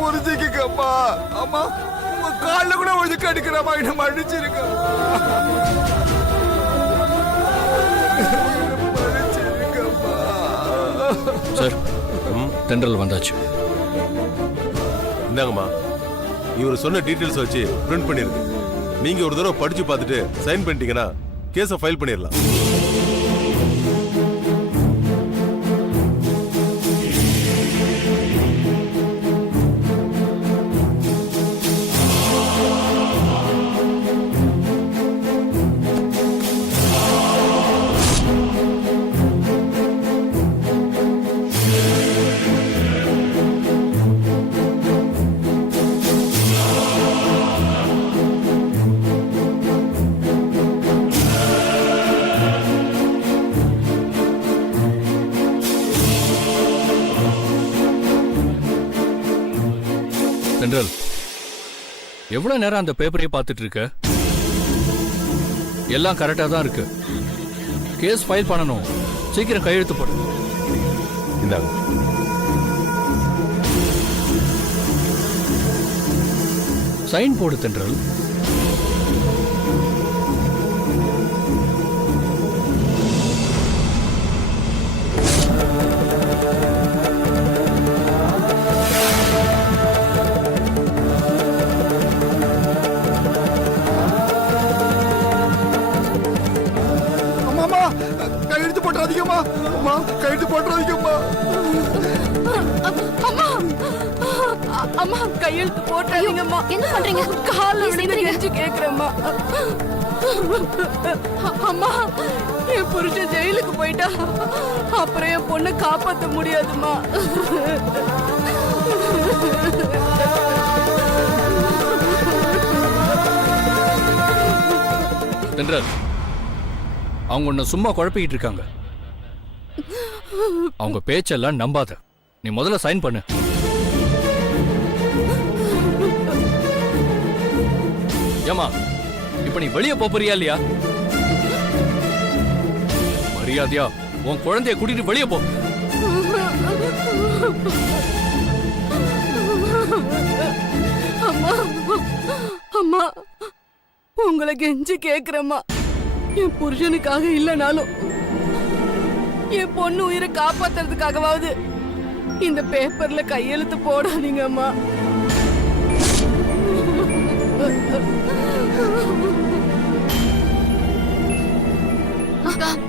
புரிஞ்சுக்கம்மா. அம்மா உங்க கால்ல கூட ஒழுங்கு கடிக்கிறமா, என்ன மன்னிச்சிருக்க. சார், தென்றல் வந்தாச்சு. இந்தாங்கம்மா, இவர் சொன்ன டீடைல்ஸ் வச்சு பிரிண்ட் பண்ணிருக்கு. நீங்க ஒரு தடவை படிச்சு பார்த்துட்டு சைன் பண்ணிட்டீங்கன்னா கேஸை ஃபைல் பண்ணிடலாம். தென்றல், எவ்வளவு நேரம் அந்த பேப்பரை பார்த்துட்டு இருக்க? எல்லாம் கரெக்டா தான் இருக்கு. கேஸ் ஃபைல் பண்ணணும். சீக்கிரம் கையெழுத்து போடு. இந்தாங்க. சைன் போடு தென்றல். கையெழுத்து போட்டுறாதீங்கம்மா. அம்மா கையெழுத்து போட்டுறாதீங்கம்மா. அம்மா அம்மா கையெழுத்து போட்டுறாதீங்கம்மா. என்ன பண்றீங்க? கால்ல விழுந்து கெஞ்சி கேக்குறேம்மா. அம்மா, என் புருஷன் ஜெயிலுக்கு போயிட்டா அப்புறம் என் பொண்ணை காப்பாற்ற முடியாதும்மா. தென்றல், அவங்க உன்னை சும்மா குழப்பிக்கிட்டு இருக்காங்க. அவங்க பேச்செல்லாம் நம்பாத. நீ முதல்ல சைன் பண்ணு. ஏமா, இப்ப நீ வெளியே போறியா இல்லையா? மரியாதையா உன் குழந்தைய கூட்டிட்டு வெளியே போ. அம்மா அம்மா, உங்களை கெஞ்சி கேக்குறேம்மா. என் புருஷனுக்காக இல்லைனாலும் என் பொண்ணு உயிரை காப்பாத்துறதுக்காகவாவது இந்த பேப்பர்ல கையெழுத்து போடாதீங்கம்மா.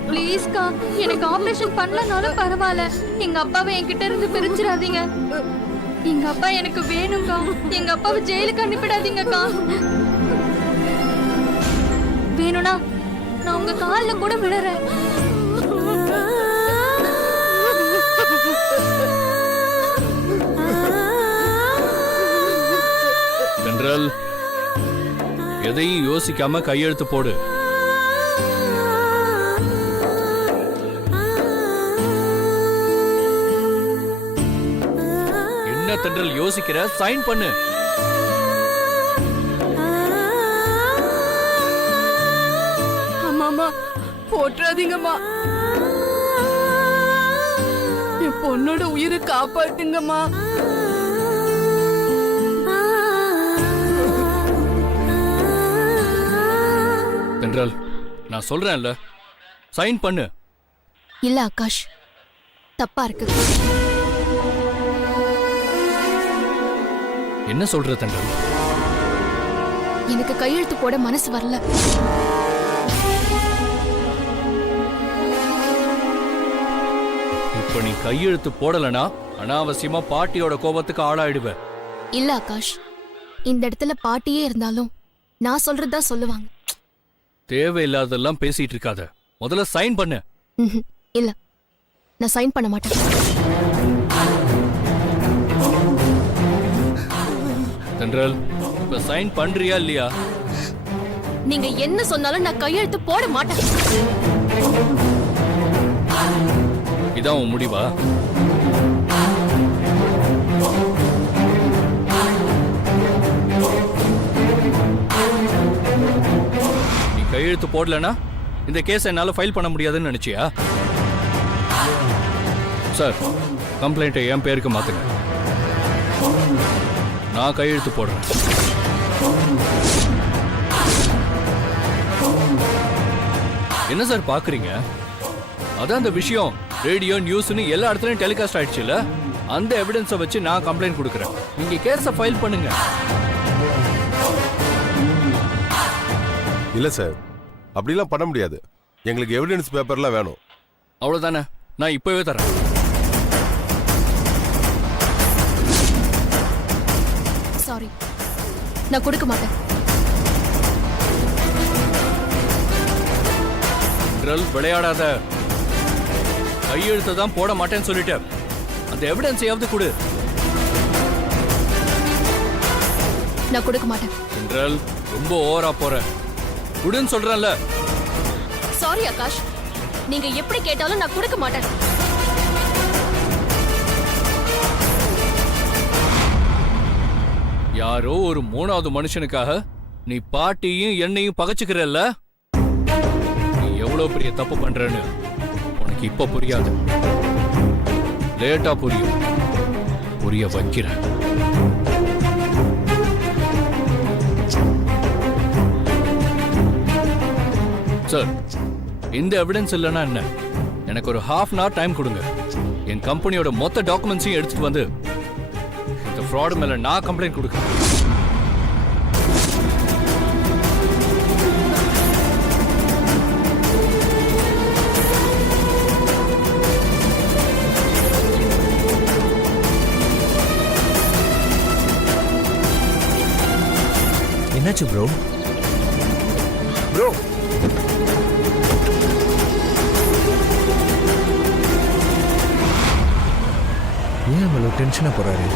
ப்ளீஸ்க்கா, எனக்கு ஆபரேஷன் பண்ணலனாலும் பரவாயில்ல. எங்க அப்பாவை என்கிட்ட இருந்து பிரிச்சிடாதீங்க. எங்க அப்பா எனக்கு வேணும்க்கா. எங்க அப்பாவை ஜெயிலுக்கு அனுப்பிடாதீங்கக்கா. வேணும்னா நான் உங்க காலில் கூட விடுறேன். தென்றல், எதையும் யோசிக்காம கையெழுத்து போடு. என்ன தென்றல் யோசிக்கிற? சைன் பண்ணு. அம்மா போட்டுறாதீங்கம்மா. என் பொண்ணோட உயிரை காப்பாத்துங்கம்மா. தென்றல், நான் சொல்றேன்ல, சைன் பண்ணு. இல்ல ஆகாஷ், தப்பா இருக்கு. என்ன சொல்ற தென்றல்? எனக்கு கையெழுத்து போட மனசு வரல. இப்ப நீ கையெழுத்து போடலனா அனாவசியமா பாட்டியோட கோபத்துக்கு ஆளாயிடுவ. இல்ல ஆகாஷ், இந்த இடத்துல பாட்டியே இருந்தாலும் நான் சொல்றதா சொல்லுவாங்க. தேவையில்லாதெல்லாம் பேசிட்டு இருக்காத. முதல்ல சைன் பண்ணு. இல்ல, நான் சைன் பண்ண மாட்டேன். தென்றல், இப்ப சைன் பண்றியா இல்லையா? நீங்க என்ன சொன்னாலும் நான் கையெழுத்து போட மாட்டேன். இதான் உன் முடிவா? நீ கையெழுத்து போடலனா இந்த கேஸ் என்னால ஃபைல் பண்ண முடியாதுன்னு நினைச்சியா? சார், கம்ப்ளைண்ட்டை என் பேருக்கு மாத்துங்க. நான் கையெழுத்து போடுறேன். என்ன சார் பாக்குறீங்க? அதான் அந்த விஷயம் ரேடியோ நியூஸ்னு எல்லா இடத்துலயும் டெலிகாஸ்ட் ஆயிடுச்சுல, அந்த எவிடன்ஸை வச்சு நான் கம்ப்ளைண்ட் கொடுக்குறேன். நீங்க கேஸை ஃபைல் பண்ணுங்க. இல்ல சார், அப்படிலாம் பண்ண முடியாது. எங்களுக்கு எவிடன்ஸ் பேப்பர்லாம் வேணும். அவ்வளவுதானே, நான் இப்பவே தரேன். சாரி, நான் கொடுக்க மாட்டேன். விளையாடாத. கையெழுத்தை தான் போட மாட்டேன்னு சொல்லிட்டேன். அந்த எவிடன்ஸையாவது கொடு. நான் கொடுக்க மாட்டேன். ஜெனரல், ரொம்ப ஓவரா போற. குடுன்னு சொல்றேன்ல. சாரி ஆகாஷ், நீங்க எப்படி கேட்டாலும் நான் கொடுக்க மாட்டேன். யாரோ ஒரு மூணாவது மனுஷனுக்காக நீ பாட்டியும் என்னையும் பகைச்சுக்கிறல்ல? நீ எவ்வளவு பெரிய தப்பு பண்றன்னு உனக்கு இப்ப புரியாது. லேட்டா புரியும். புரிய வைக்கிறேன். சார், இந்த எவிடன்ஸ் இல்லைன்னா என்ன? எனக்கு ஒரு ஹாஃப் அன் ஹவர் டைம் கொடுங்க. என் கம்பெனியோட மொத்த டாக்குமெண்ட்ஸையும் எடுத்துட்டு வந்து இந்த ஃப்ராட் மேல நான் கம்ப்ளைண்ட் கொடுக்கிறேன். என்னாச்சு ப்ரோ? ப்ரோ, ஏன் அவ்வளோ டென்ஷனா போறாரு?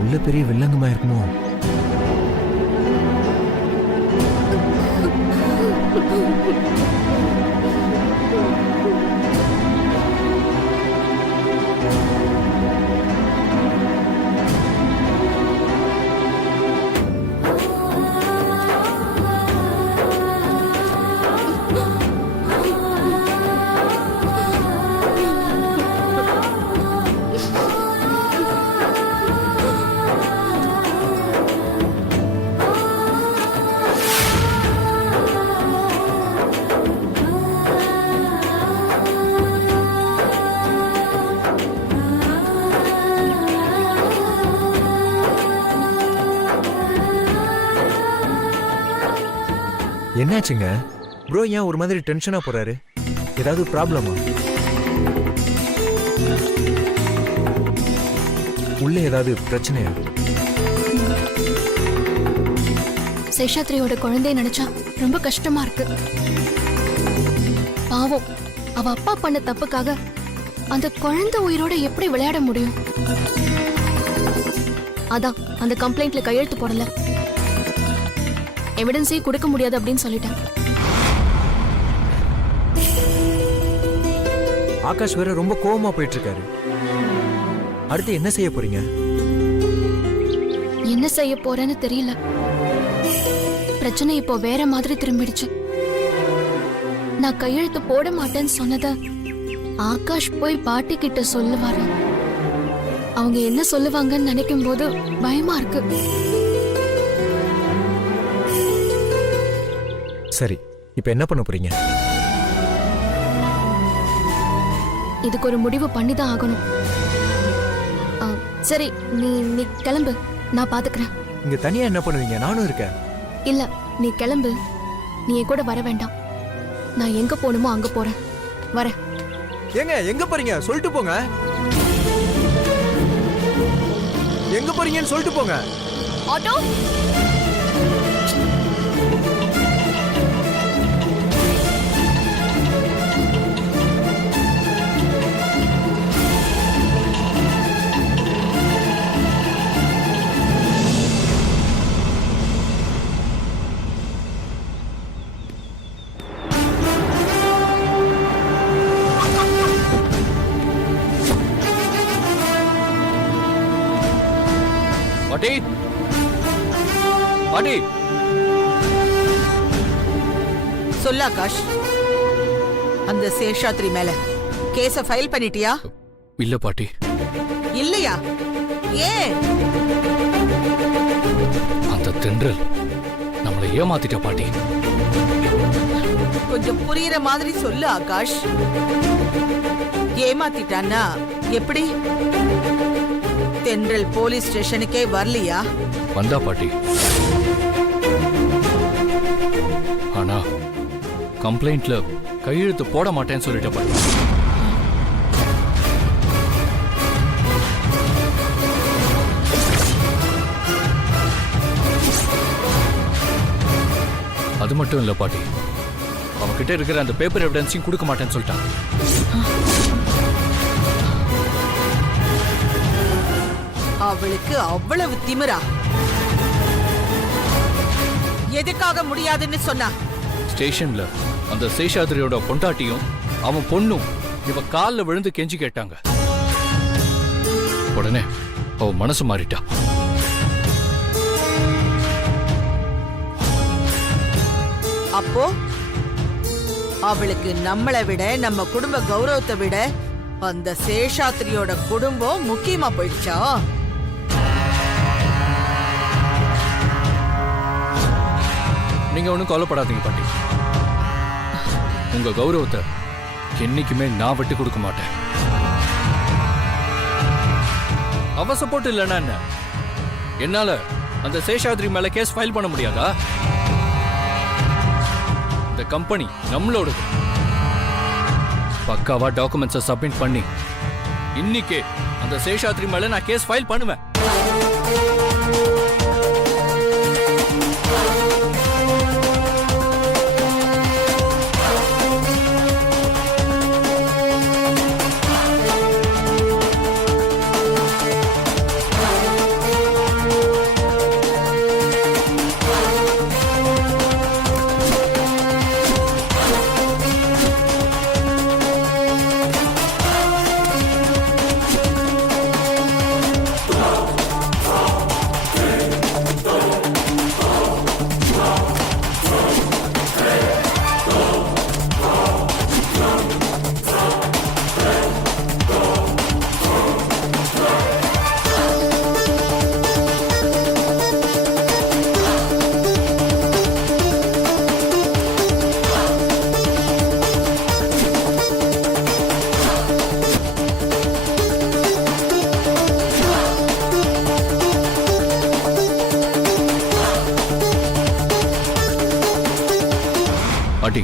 உள்ள பெரிய வில்லங்கமா இருக்குமோ? என்னாச்சுங்க ப்ரோ? ஏன் ஒரு மாதிரி டென்ஷனா போறாரு? ஏதாவது ப்ராப்ளமா? உள்ள ஏதாவது பிரச்சனையா? சேஷாத்ரியோட குழந்தைய நினைச்சா ரொம்ப கஷ்டமா இருக்கு. பாவம், அவ அப்பா பண்ண தப்புக்காக அந்த குழந்தை உயிரோட எப்படி விளையாட முடியும்? அதான் அந்த கம்ப்ளைண்ட்ல கையெழுத்து போடல. எவிடன்ஸே கொடுக்க முடியாது அப்படின்னு சொல்லிட்டேன். ஆகாஷ் வேற ரொம்ப கோவமா போயிட்டு இருக்காரு. அடுத்து என்ன செய்ய போறீங்க? என்ன செய்ய போறேன்னு தெரியல. பிரச்சனை இப்போ வேற மாதிரி திரும்பிடுச்சு. நான் கையெழுத்து போட மாட்டேன்னு சொன்னத ஆகாஷ் போய் பாட்டி கிட்ட சொல்லுவாரு. அவங்க என்ன சொல்லுவாங்கன்னு நினைக்கும் போது பயமா இருக்கு. சரி, இப்ப என்ன பண்ண போறீங்க? இதுக்கு ஒரு முடிவு பண்ணிதான் ஆகணும். சரி, நீ கிளம்பு, நான் பாத்துக்கிறேன். இங்க தனியா என்ன பண்ணுவீங்க? நானும் இருக்கேன். இல்ல, நீ கிளம்பு. நீ என் கூட வர வேண்டாம். நான் எங்க போகணுமோ அங்க போறேன். வரேன். ஏங்க, எங்க போறீங்க? சொல்லிட்டு போங்க. எங்க போறீங்கன்னு சொல்லிட்டு போங்க. ஆட்டோ. பாட்டி, பாட்டி. சொல்ல ஆகாஷ், அந்த சேஷாத்ரி மேல கேஸ ஃபைல் பண்ணிட்டியா? இல்ல பாட்டி, இல்லையா? ஏன்? அந்த தென்றல் நம்மளை ஏமாத்திட்ட பாட்டி. கொஞ்சம் புரியுற மாதிரி சொல்லு ஆகாஷ். ஏமாத்திட்டான்னா எப்படி? தென்றல் போலீஸ் ஸ்டேஷனுக்கே வரலையா? வந்தா பாட்டி. ஆனா கம்ப்ளைண்ட்ல கையெழுத்து போட மாட்டேன்னு சொல்லிட்ட பாட்டி. அது மட்டும் இல்ல பாட்டி, அவகிட்ட இருக்கிற அந்த பேப்பர் எவிடன்ஸையும் கொடுக்க மாட்டேன்னு சொல்லிட்டான். அவளுக்கு அவ்வளவு திமிரா? எதுக்காக முடியாதுன்னு சொன்னா? ஸ்டேஷன்ல அந்த சேஷாத்ரியோட பொண்டாட்டியும் அவன் பொண்ணும் இவ கால்ல விழுந்து கெஞ்சி கேட்டாங்க. உடனே அவ மனசு மாறிட்டா. அப்போ அவளுக்கு நம்மளை விட, நம்ம குடும்ப கௌரவத்தை விட அந்த சேஷாத்ரியோட குடும்பம் முக்கியமா போயிடுச்சா? நீங்க ஒண்ணும் கவலைப்படாதீங்க பாட்டி. உங்க கௌரவத்தை என்னைக்குமே நான் விட்டு கொடுக்க மாட்டேன். அவ சப்போர்ட் இல்லைன்னா என்ன, என்னால அந்த சேஷாத்ரி மேல கேஸ் ஃபைல் பண்ண முடியாதா? இந்த கம்பெனி நம்மளோடது. பக்காவா டாக்குமெண்ட்ஸை சப்மிட் பண்ணி இன்னைக்கே அந்த சேஷாத்ரி மேல நான் கேஸ் ஃபைல் பண்ணுவேன். பாட்டி,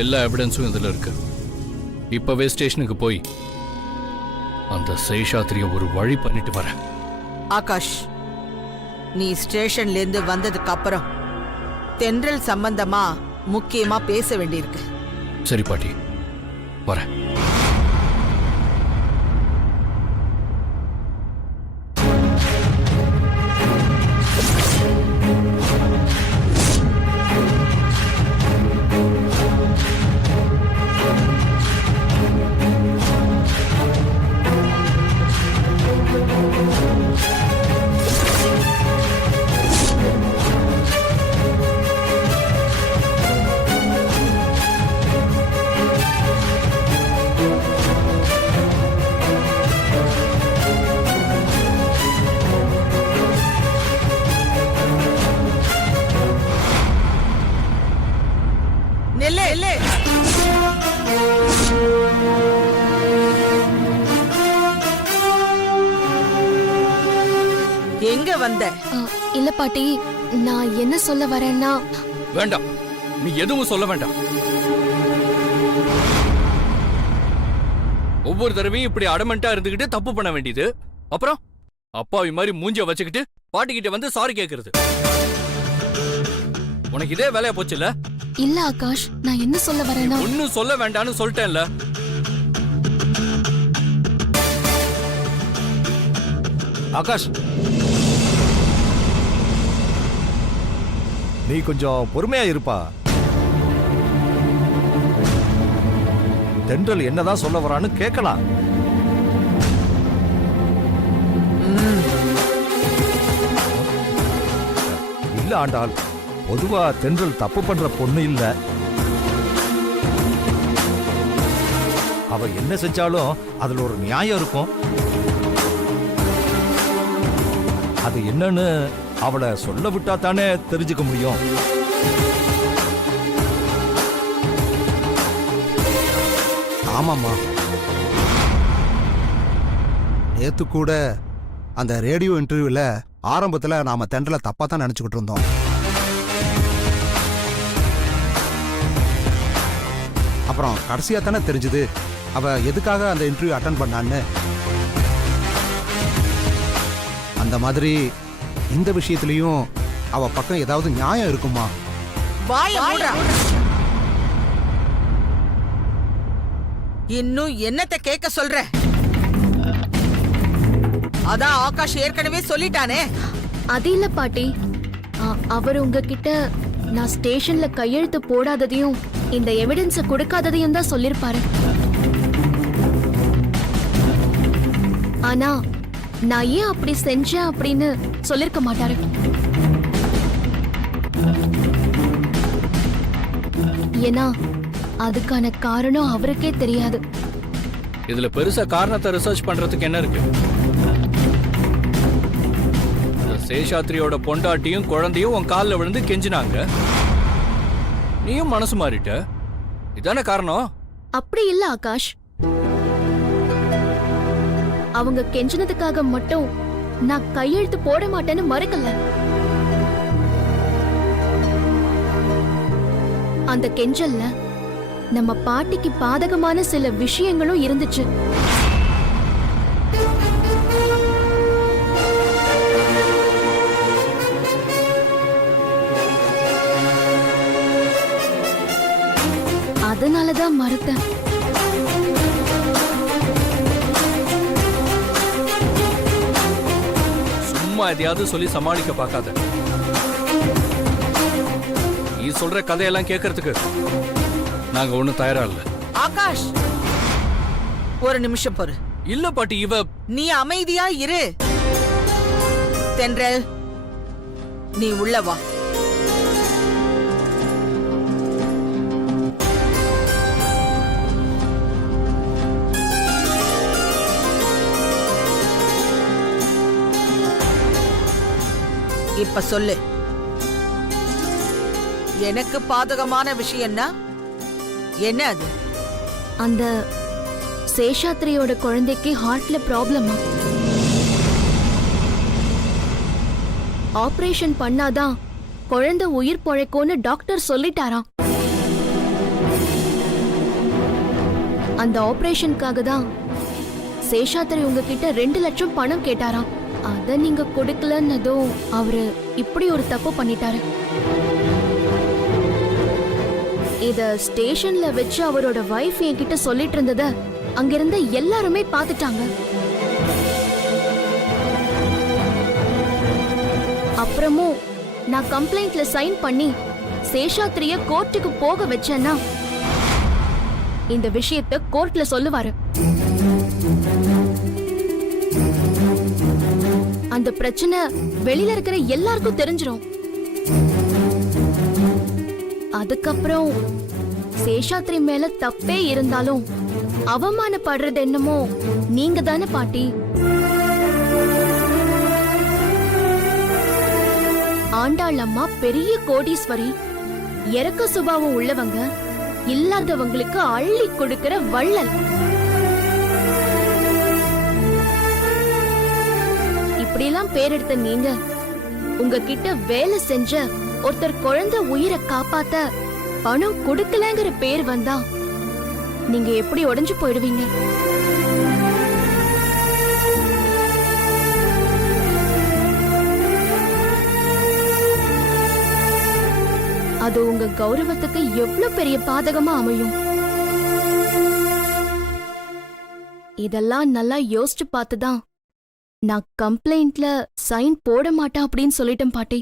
எல்லா எவிடன்ஸும் இதுல இருக்கு. இப்பவே ஸ்டேஷனுக்கு போய் அந்த சேஷாத்ரியை ஒரு வழி பண்ணிட்டு வரேன். ஆகாஷ், நீ ஸ்டேஷன்ல இருந்து வந்ததுக்கு அப்புறம் தென்றல் சம்பந்தமா முக்கியமா பேச வேண்டியிருக்கு. சரி பாட்டி, வரேன். நெல்லே இல்லே, எங்க வந்த? இல்ல பாட்டி, நான் என்ன சொல்ல வரேன்னா, வேண்டாம், நீ எதுவும் சொல்ல வேண்டாம். ஒவ்வொரு தடவையும் இப்படி அடமெண்டா இருந்துகிட்டு தப்பு பண்ண வேண்டியது, அப்புறம் அப்பாவி மாதிரி மூஞ்ச வச்சுக்கிட்டு பாட்டிக்கிட்ட வந்து சாரி கேக்குறது. உனக்கு இதே வேலையா போச்சுல்ல? இல்ல ஆகாஷ், நான் என்ன சொல்ல வரேன்னா, ஒன்னும் சொல்ல வேண்டாம்னு சொல்லிட்டேன்ல. ஆகாஷ், நீ கொஞ்சம் பொறுமையா இருப்பா. தென்றல் என்னதான் சொல்ல வரான்னு கேட்கலாம். இல்ல ஆண்டாள், பொதுவா தென்றல் தப்பு பண்ற பொண்ணு இல்ல. அவ என்ன செஞ்சாலும் அதுல ஒரு நியாயம் இருக்கும். அது என்னன்னு அவளை சொல்ல விட்டா தானே தெரிஞ்சுக்க முடியும். ஆமாம்மா, நேத்து கூட அந்த ரேடியோ இன்டர்வியூல ஆரம்பத்துல நாம தென்றல தப்பா தான் நினைச்சுக்கிட்டு இருந்தோம். அப்புறம் கடைசியா தானே தெரிஞ்சது அவ எதுக்காக அந்த இன்டர்வியூ அட்டன் பண்ணான்னு. அந்த மாதிரி இந்த விஷயத்திலையும் அவ பக்கம் ஏதாவது நியாயம் இருக்குமா? வாய மூடுடா. இன்னும் என்னத்த கேட்க சொல்ற? அதான் ஆகாஷ் ஏற்கனவே சொல்லிட்டானே. அது இல்ல பாட்டி, அவர் உங்ககிட்ட நான் ஸ்டேஷன்ல கையெழுத்து போடாததையும் இந்த எவிடன்ஸ கொடுக்காததையும் தான் சொல்லிருப்பாரு. ஆனா நான் ஏன் அப்படி செஞ்சேன் அப்படின்னு சொல்லிருக்க மாட்டாரு. ஏன்னா அதுக்கான காரணம் அவருக்கே தெரியாது. இதுல பெருசா காரணத்தை ரிசர்ச் பண்றதுக்கு என்ன இருக்கு? இந்த சேஷாத்ரியோட பொண்டாட்டியும் குழந்தையும் உன் காலில் விழுந்து கெஞ்சினாங்க, நீயும் மனசு மாறிட்ட. இதானே காரணம்? அப்படி இல்ல ஆகாஷ், அவங்க கெஞ்சினதுக்காக மட்டும் நான் கையெழுத்து போட மாட்டேன்னு மறுக்கல. அந்த கெஞ்சல்ல நம்ம பாட்டிக்கு பாதகமான சில விஷயங்களும் இருந்துச்சு. அதனாலதான் மறுத்தேன். சும்மா எதையாவது சொல்லி சமாளிக்க பார்க்காத. நீ சொல்ற கதையெல்லாம் கேட்கறதுக்கு நாங்க ஒண்ணும் தயாரா இல்ல. ஆகாஷ், ஒரு நிமிஷம் பொறு. இல்ல பாட்டி, இவ நீ அமைதியா இரு. தென்றல், நீ உள்ள வா. இப்ப சொல்லு, எனக்கு பாதகமான விஷயம்னா என்ன? அது அந்த சேஷாத்ரியோட குழந்தைக்கு ஹார்ட்ல ப்ராப்ளமா? ஆபரேஷன் பண்ணாதான் குழந்தை உயிர் பொழைக்கும்னு டாக்டர் சொல்லிட்டாராம். அந்த ஆபரேஷனுக்காக தான் சேஷாத்ரி உங்ககிட்ட 2 லட்சம் பணம் கேட்டாராம். அத நீங்க கொடுக்கலன்னதும் அவரு இப்படி ஒரு தப்பு பண்ணிட்டாரு. இத ஸ்டேஷன்ல வச்சு அவரோட வைஃப் என்கிட்ட சொல்லிட்டு இருந்தத அங்கிருந்த எல்லாருமே பாத்துட்டாங்க. அப்புறமும் நான் கம்ப்ளைண்ட்ல சைன் பண்ணி சேஷாத்ரிய கோர்ட்டுக்கு போக வச்சேன்னா இந்த விஷயத்தை கோர்ட்ல சொல்லுவாரு. அந்த பிரச்சனை வெளியில இருக்கிற எல்லாருக்கும் தெரிஞ்சிரும். அதுக்கப்புறம் சேஷாத்ரி மேல தப்பே இருந்தாலும் அவமானப்படுறது என்னமோ நீங்க தானே பாட்டி. ஆண்டாள் அம்மா பெரிய கோடீஸ்வரி, இறக்க சுபாவம் உள்ளவங்க, இல்லாதவங்களுக்கு அள்ளி கொடுக்கிற வள்ளல். இப்படியெல்லாம் பேரெடுத்த நீங்க உங்ககிட்ட வேலை செஞ்ச ஒருத்தர் குழந்தை உயிரை காப்பாத்த பணம் கொடுக்கலங்கிற பேர் வந்தா நீங்க எப்படி உடைஞ்சு போயிடுவீங்க? அது உங்க கௌரவத்துக்கு எவ்வளவு பெரிய பாதகமா அமையும். இதெல்லாம் நல்லா யோசிச்சு பார்த்துதான் நான் கம்ப்ளைண்ட்ல சைன் போட மாட்டேன் அப்படின்னு சொல்லிட்டேன் பாட்டி.